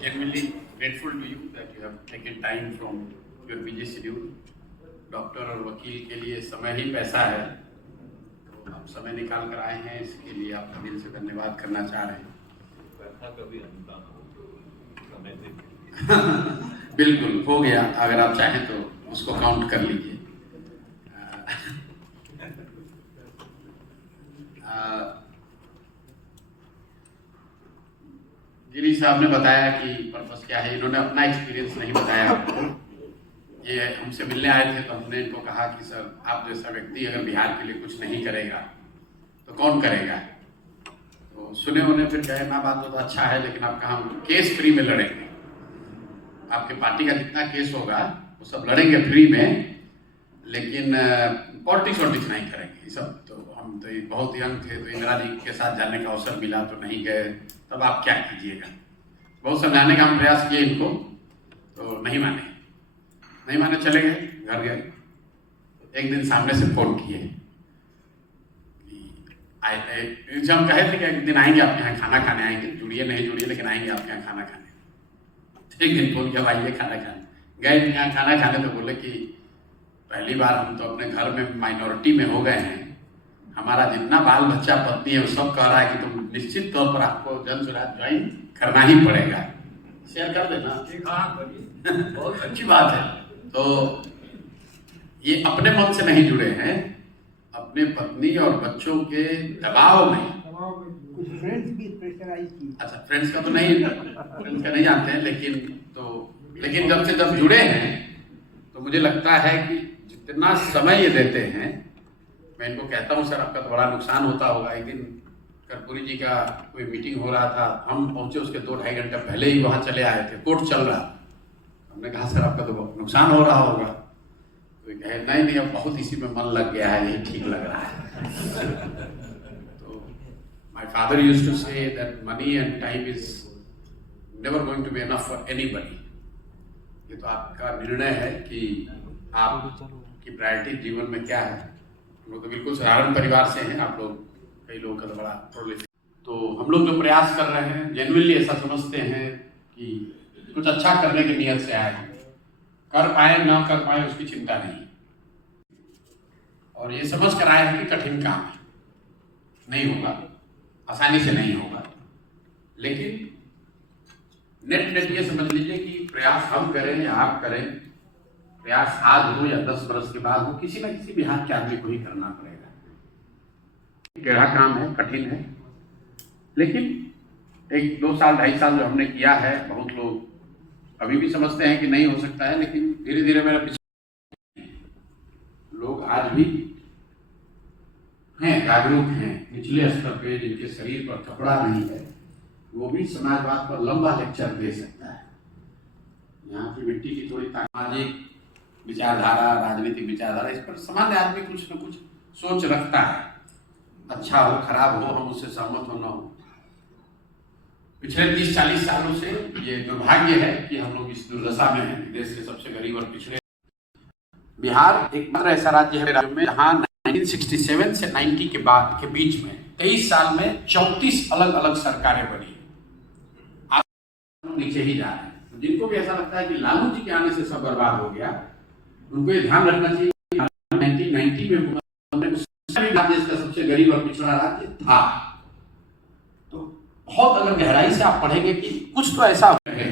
genuinely grateful to you that you have taken time from your busy schedule. Doctor और वकील के लिए समय ही पैसा है, तो आप समय निकाल कर आए हैं, इसके लिए आपका दिल से धन्यवाद करना चाह रहे हैं। पैसा कभी अनुदान हो, समय दे बिल्कुल हो गया, अगर आप चाहें तो उसको काउंट कर लीजिए। गिरी साहब ने बताया कि पर्पस क्या है, इन्होंने अपना एक्सपीरियंस नहीं बताया आपको। ये हमसे मिलने आए थे तो हमने इनको कहा कि सर आप जैसा व्यक्ति अगर बिहार के लिए कुछ नहीं करेगा तो कौन करेगा। तो सुने उन्हें फिर कहे ना बात तो अच्छा है, लेकिन आप कहाँ केस फ्री में लड़ेंगे, आपके पार्टी का जितना केस होगा वो सब लड़ेंगे फ्री में, लेकिन पॉलिटिक्स वॉलिटिक्स नहीं करेंगे ये सब। तो हम तो बहुत यंग थे, तो इंदिरा जी के साथ जाने का अवसर मिला तो नहीं गए, तब आप क्या कीजिएगा। बहुत समझाने का हम प्रयास किए इनको, तो नहीं माने चले गए, घर गए। एक दिन सामने से फोन किए, आए थे, हम कहे थे कि एक दिन आएंगे आपके यहाँ खाना खाने, आएंगे जुड़िए नहीं जुड़िए लेकिन आएंगे आपके यहाँ खाना खाने। एक दिन फोन किया, आइए खाना खाने। गए यहाँ खाना खाने तो बोले कि पहली बार हम तो अपने घर में माइनॉरिटी में हो गए हैं, हमारा जितना बाल बच्चा पत्नी है वो सब कह रहा है कि तुम निश्चित तौर पर आपको जन स्वराज ज्वाइन करना ही पड़ेगा। शेयर कर देना। बहुत अच्छी बात है। तो ये अपने मन से नहीं जुड़े हैं, अपने पत्नी और बच्चों के दबाव में। कुछ फ्रेंड्स भी प्रेशराइज की। अच्छा, फ्रेंड्स का नहीं जानते हैं, लेकिन जब जुड़े हैं तो मुझे लगता है कि जितना समय ये देते हैं, मैं इनको कहता हूँ सर आपका तो बड़ा नुकसान होता होगा। एक दिन कर्पूरी जी का कोई मीटिंग हो रहा था, हम पहुंचे उसके 2-2.5 घंटे पहले ही वहां चले आए थे, कोर्ट चल रहा था। हमने कहा सर आपका तो नुकसान हो रहा होगा, तो कहे नहीं अब बहुत इसी में मन लग गया है, यही ठीक लग रहा है। तो my father used to say that money and time is never going to be enough for anybody. ये तो आपका निर्णय है कि आपकी प्रायोरिटी जीवन में क्या है। हम लोग तो बिल्कुल साधारण परिवार से हैं, आप लोग कई लोगों का तो बड़ा प्रोलिफिक। तो हम लोग जो प्रयास कर रहे हैं जेन्युइनली ऐसा समझते हैं कि कुछ अच्छा करने की नियत से आए हैं, कर पाए ना कर पाए उसकी चिंता नहीं, और ये समझ कर आए हैं कि कठिन काम है, नहीं होगा, आसानी से नहीं होगा, लेकिन नेट ये समझ लीजिए कि प्रयास हम करें या आप करें, प्रयास आज हो या 10 वर्ष के बाद हो, किसी न किसी बिहार के आदमी को ही करना पड़ेगा। टेढ़ा काम है, कठिन है, लेकिन 1-2 साल 2.5 साल जो हमने किया है, बहुत लोग अभी भी समझते हैं कि नहीं हो सकता है, लेकिन धीरे धीरे मेरा लोग आज भी हैं, जागरूक हैं, निचले स्तर पे जिनके शरीर पर कपड़ा नहीं है, वो भी समाजवाद पर लंबा लेक्चर दे सकता है। यहाँ की मिट्टी की थोड़ी सामाजिक विचारधारा, राजनीतिक विचारधारा, इस पर सामान्य आदमी कुछ न कुछ सोच रखता है, अच्छा हो खराब हो, हम उससे सहमत हो न हो। पिछले 30-40 सालों से ये दुर्भाग्य है कि हम लोग इस दुर्दशा में हैं, देश के सबसे गरीब और पिछड़े। बिहार एकमात्र ऐसा राज्य है में जहाँ 1967 से 90 के बाद के बीच में 23 साल में 34 अलग अलग सरकारें बनी। आप नीचे ही जा रहे हैं। तो जिनको भी ऐसा लगता है कि लालू जी के आने से सब बर्बाद हो गया, उनको ये ध्यान रखना चाहिए 1990 में देश का सबसे गरीब और पिछड़ा राज्य था। तो बहुत अगर गहराई से आप पढ़ेंगे कि कुछ तो ऐसा है।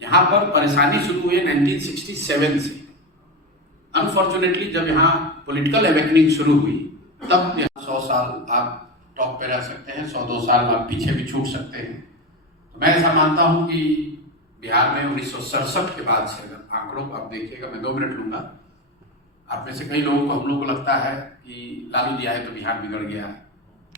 यहाँ पर परेशानी शुरू हुई 1967 से। अनफॉर्चुनेटली जब यहाँ पॉलिटिकल अवेकनिंग शुरू हुई, तब 100 साल आप टॉप पे रह सकते हैं, 100-2 साल आप पीछे भी छूट सकते हैं। तो मैं ऐसा मानता हूँ कि बिहार में 1967 के बाद से, अगर आंकड़ों को आप देखिएगा, मैं 2 मिनट लूंगा। आप में से कई लोगों को, हम लोग को लगता है कि लालू जी आए तो बिहार बिगड़ गया है,